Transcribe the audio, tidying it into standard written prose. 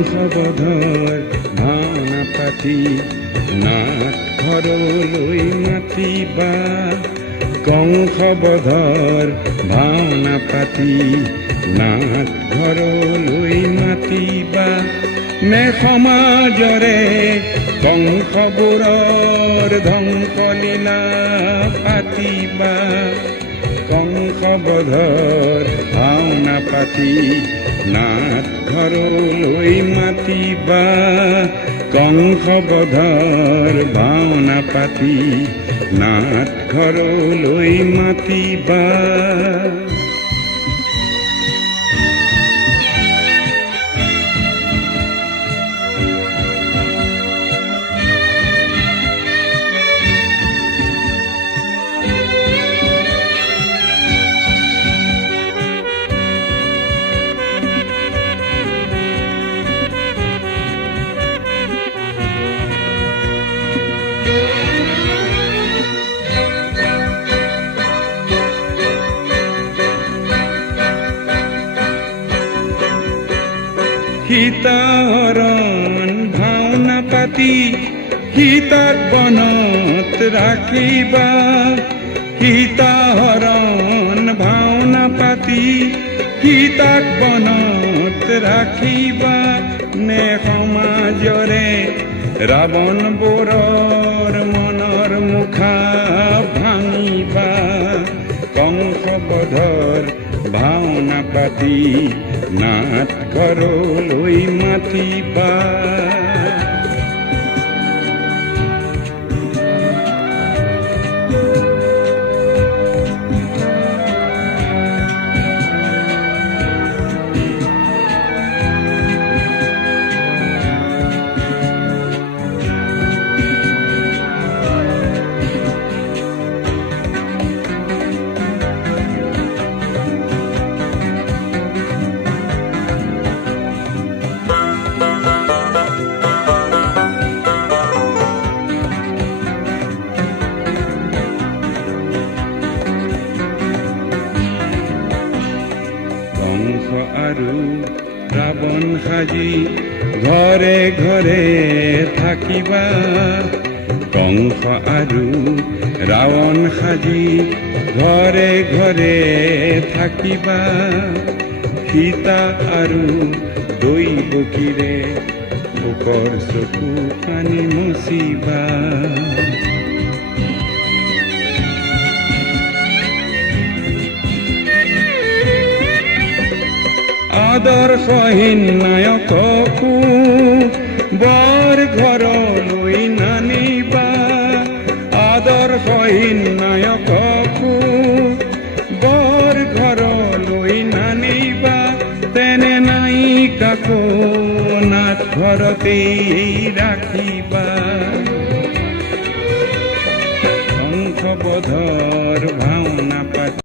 কংসবধৰ ভাওনা পাতি নাট ঘৰলৈ মাতিবা, কংসবধৰ ভাওনা পাতি নাট ঘৰলৈ মাতিবা, নে সমাজৰে কংসবোৰৰ ধ্বংসলীলা পাতিবা, কংসবধৰ ভাওনা পাতি নাট ঘৰলৈ মাতিবা, কংসবধৰ ভাওনা পাতি নাট ঘৰলৈ মাতিবা। সীতাহৰণ ভাওনা পাতি সীতাক বনত ৰাখিবা, সীতাহৰণ ভাওনা পাতি সীতাক বনত ৰাখিবা, নে সমাজৰে ৰাৱণবোৰৰ মনৰ মুখা ভাঙিবা, কংসবধৰ ভাওনা পাতি নাট ঘৰলৈ মাতিবা। কংস আৰু ৰাৱণ সাজি ঘৰে ঘৰে থাকিবা, কংস আৰু ৰাৱণ সাজি ঘৰে ঘৰে থাকিবা, সীতা আৰু দৈৱকীৰে বুকৰ চকু পানী মচিবা, আদৰ্শহীন নায়ককো বৰ ঘৰলৈ নানিবা, আদৰ্শহীন নায়ককো বৰ ঘৰলৈ নানিবা, তেনে নায়িকাকো নাট ঘৰতেই ৰাখিবা, কংসবধৰ ভাওনা পাতি